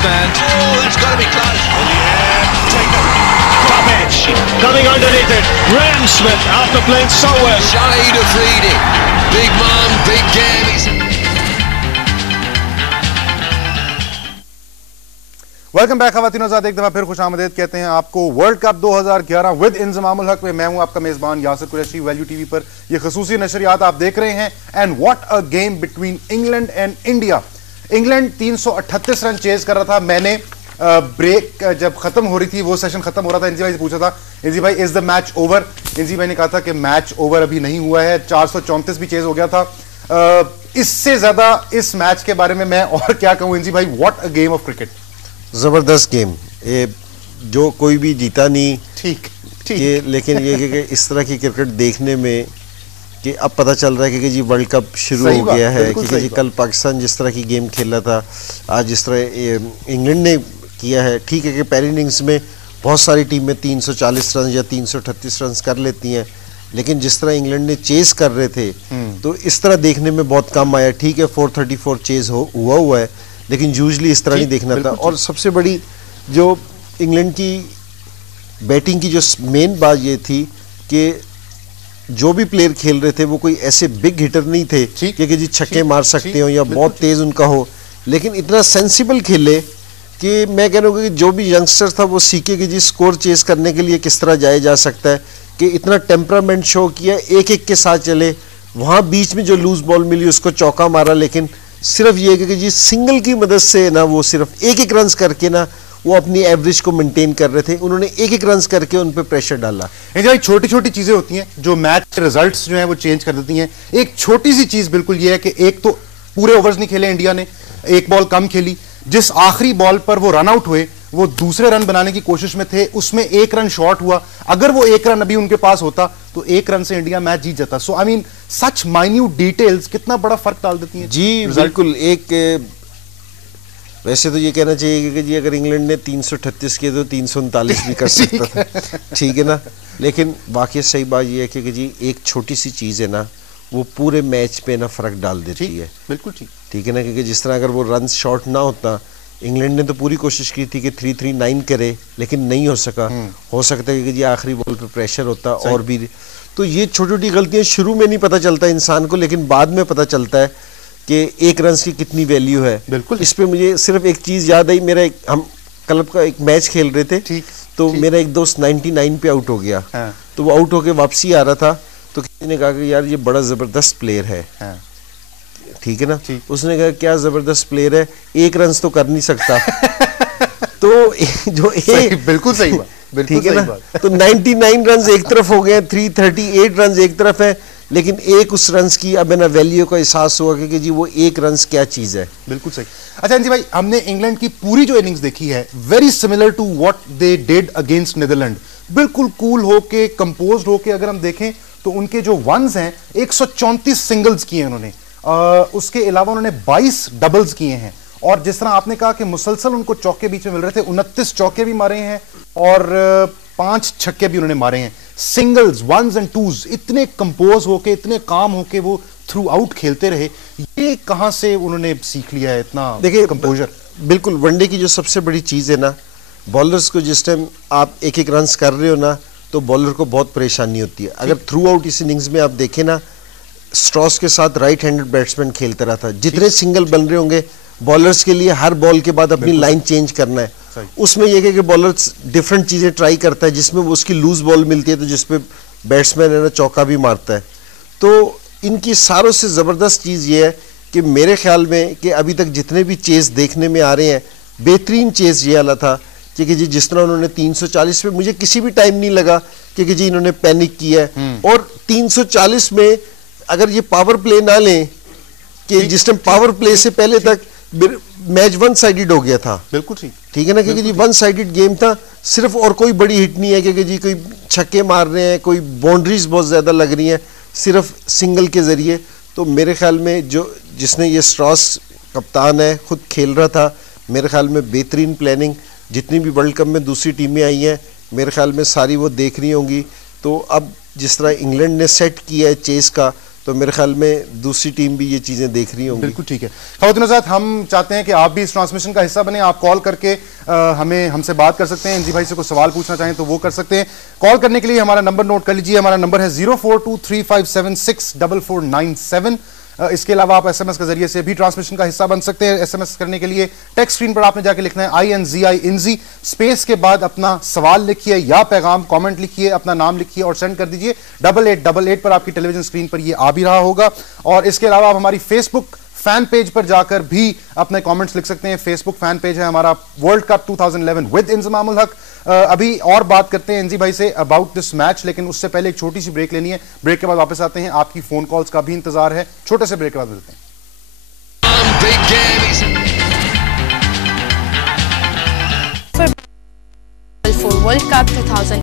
stand. Oh, that's got to be close. In the air, taken. Top edge, coming underneath it. Graham Smith, after playing so well. Shahid Afridi. Big man, big game. Welcome back खवातीन आजाद, एक दफा फिर खुशामदीद कहते हैं आपको world cup 2011 with Inzamam-ul हक में। मैं हूं आपका मेजबान यासिर कुरैशी। वैल्यू टीवी पर ये खसूसी नशरियात आप देख रहे हैं। And what a game between England and India. England 338 run chase कर रहा था। मैंने ब्रेक जब खत्म हो रही थी, वो सेशन खत्म हो रहा था, इंजी भाई से पूछा था, इंजी भाई इज द मैच ओवर? इंजी भाई ने कहा था कि मैच ओवर अभी नहीं हुआ है। 434 भी चेज हो गया था। इससे ज्यादा इस मैच के बारे में मैं और क्या कहूं इंजी भाई। What a game of cricket. ज़बरदस्त गेम। ये जो कोई भी जीता नहीं, ठीक ये, लेकिन ये कि इस तरह की क्रिकेट देखने में कि अब पता चल रहा है कि जी वर्ल्ड कप शुरू हो गया है। कि जी कल पाकिस्तान जिस तरह की गेम खेला था, आज जिस तरह इंग्लैंड ने किया है। ठीक है कि पहली इनिंग्स में बहुत सारी टीमें 340 रन या 338 रन कर लेती हैं, लेकिन जिस तरह इंग्लैंड ने चेस कर रहे थे तो इस तरह देखने में बहुत कम आया। ठीक है 434 चेस हुआ है, लेकिन यूजली इस तरह नहीं देखना था। और सबसे बड़ी जो इंग्लैंड की बैटिंग की जो मेन बात ये थी कि जो भी प्लेयर खेल रहे थे वो कोई ऐसे बिग हिटर नहीं थे कि जी छक्के मार सकते हो या बहुत तेज उनका हो, लेकिन इतना सेंसिबल खेले कि मैं कह रहा हूँ कि जो भी यंगस्टर था वो सीखे कि जी स्कोर चेस करने के लिए किस तरह जाया जा सकता है। कि इतना टेम्परामेंट शो किया, एक एक के साथ चले। वहाँ बीच में जो लूज बॉल मिली उसको चौका मारा, लेकिन सिर्फ ये कि जी सिंगल की मदद से ना वो सिर्फ एक एक रन्स करके ना वो अपनी एवरेज को मेंटेन कर रहे थे। उन्होंने एक एक रन्स करके उन पे प्रेशर डाला। भाई छोटी छोटी चीजें होती हैं जो मैच के रिजल्ट्स जो हैं वो चेंज कर देती हैं। एक छोटी सी चीज बिल्कुल ये है कि एक तो पूरे ओवर्स नहीं खेले इंडिया ने, एक बॉल कम खेली। जिस आखिरी बॉल पर वो रन आउट हुए वो दूसरे रन बनाने की कोशिश में थे, उसमें एक रन शॉर्ट हुआ। अगर वो एक रन अभी उनके पास होता तो एक रन से इंडिया मैच जीत जाता। So I mean such minute details कितना बड़ा फर्क डाल देती हैं। जी बिल्कुल। एक वैसे तो ये कहना चाहिए कि जी अगर इंग्लैंड ने 338 किए तो 339 भी कर सकता था, ठीक है ना। लेकिन वाकई सही बात ये है कि जी एक छोटी सी चीज़ है ना वो पूरे मैच पे ना फर्क डाल देती है। बिल्कुल ठीक है ना। क्योंकि जिस तरह अगर वो रन शॉर्ट ना होता, इंग्लैंड ने तो पूरी कोशिश की थी कि 339 करे, लेकिन नहीं हो सका। हो सकता है कि जी आखिरी बॉल पे प्रेशर होता और भी। तो ये छोटी छोटी गलतियां शुरू में नहीं पता चलता इंसान को, लेकिन बाद में पता चलता है कि एक रन की कितनी वैल्यू है। बिल्कुल। इस पे मुझे सिर्फ एक चीज़ याद आई। मेरा हम क्लब का एक मैच खेल रहे थे, तो मेरा एक दोस्त 99 पे आउट हो गया। तो वो आउट होके वापसी आ रहा था, तो किसी ने कहा कि यार ये बड़ा ज़बरदस्त प्लेयर है। ठीक है ना। उसने कहा क्या ज़बरदस्त प्लेयर है, एक रन तो कर नहीं सकता। तो जो बिल्कुल सही बात, ठीक है ना। तो 99 रन एक तरफ हो गए, 338 रन एक तरफ है, लेकिन एक उस रन की अब ना वैल्यू का एहसास हुआ कि जी वो एक रन क्या चीज़ है। बिल्कुल सही। अच्छा जी भाई, हमने इंग्लैंड की पूरी जो इनिंग्स देखी है very similar to what they did against Netherland. बिल्कुल कूल होके, कंपोज्ड होके अगर हम देखें तो उनके जो वंस हैं 134 सिंगल्स किए उन्होंने। उसके अलावा उन्होंने 22 डबल्स किए हैं। और जिस तरह आपने कहा कि मुसलसल उनको चौके बीच में मिल रहे थे, 29 चौके भी मारे हैं और 5 छक्के भी उन्होंने मारे हैं। सिंगल्स, वंस एंड टूज इतने कंपोज होके, इतने काम होके वो थ्रू आउट खेलते रहे। ये कहां से उन्होंने सीख लिया है इतना? देखिए कंपोजर। बिल्कुल वनडे की जो सबसे बड़ी चीज़ है ना, बॉलर्स को जिस टाइम आप एक एक रन कर रहे हो ना तो बॉलर को बहुत परेशानी होती है। अगर थ्रू आउट इस इनिंग्स में आप देखें ना, स्ट्रॉस के साथ राइट हैंडेड बैट्समैन खेलता रहा था। जितने सिंगल बन रहे होंगे बॉलर्स के लिए हर बॉल के बाद अपनी लाइन चेंज करना है। उसमें यह है कि बॉलर्स डिफरेंट चीज़ें ट्राई करता है, जिसमें वो उसकी लूज बॉल मिलती है तो जिसपे बैट्समैन है ना चौका भी मारता है। तो इनकी सारों से ज़बरदस्त चीज़ ये है कि मेरे ख्याल में कि अभी तक जितने भी चेस देखने में आ रहे हैं, बेहतरीन चेस ये वाला था कि जी जिस तरह उन्होंने 340 पे, मुझे किसी भी टाइम नहीं लगा कि जी इन्होंने पैनिक किया है। और 340 में अगर ये पावर प्ले ना लें कि जिस टाइम पावर प्ले से पहले तक मैच वन साइडेड हो गया था। बिल्कुल ठीक है ना। क्योंकि जी वन साइडेड गेम था सिर्फ, और कोई बड़ी हिट नहीं है कि जी कोई छक्के मार रहे हैं, कोई बाउंड्रीज बहुत ज़्यादा लग रही हैं, सिर्फ सिंगल के ज़रिए। तो मेरे ख्याल में जो जिसने ये स्ट्रॉस कप्तान है खुद खेल रहा था, मेरे ख्याल में बेहतरीन प्लानिंग। जितनी भी वर्ल्ड कप में दूसरी टीमें आई हैं मेरे ख्याल में सारी वो देख रही होंगी। तो अब जिस तरह इंग्लैंड ने सेट किया है चेस का, तो मेरे ख्याल में दूसरी टीम भी ये चीजें देख रही होंगी। बिल्कुल ठीक है। ख़वातीन हज़रात, हम चाहते हैं कि आप भी इस ट्रांसमिशन का हिस्सा बने। आप कॉल करके हमसे बात कर सकते हैं। इंजी भाई से कोई सवाल पूछना चाहें तो वो कर सकते हैं। कॉल करने के लिए हमारा नंबर नोट कर लीजिए। हमारा नंबर है 0423576447। इसके अलावा आप एसएमएस के जरिए से भी ट्रांसमिशन का हिस्सा बन सकते हैं। एसएमएस करने के लिए टेक्स्ट स्क्रीन पर आपने जाके लिखना है INZI स्पेस के बाद अपना सवाल लिखिए या पैगाम कमेंट लिखिए, अपना नाम लिखिए और सेंड कर दीजिए 8888 पर। आपकी टेलीविजन स्क्रीन पर ये आ भी रहा होगा। और इसके अलावा आप हमारी फेसबुक फैन पेज पर जाकर भी अपने कमेंट्स लिख सकते हैं। फेसबुक फैन पेज है हमारा world cup 2011 with Inzamam ul Haq. अभी और बात करते हैं इंजी भाई से अबाउट दिस मैच, लेकिन उससे पहले एक छोटी सी ब्रेक लेनी है। ब्रेक के बाद वापस आते हैं। आपकी फोन कॉल्स का भी इंतजार है। छोटे से ब्रेक के बाद मिलते हैं। For World Cup 2000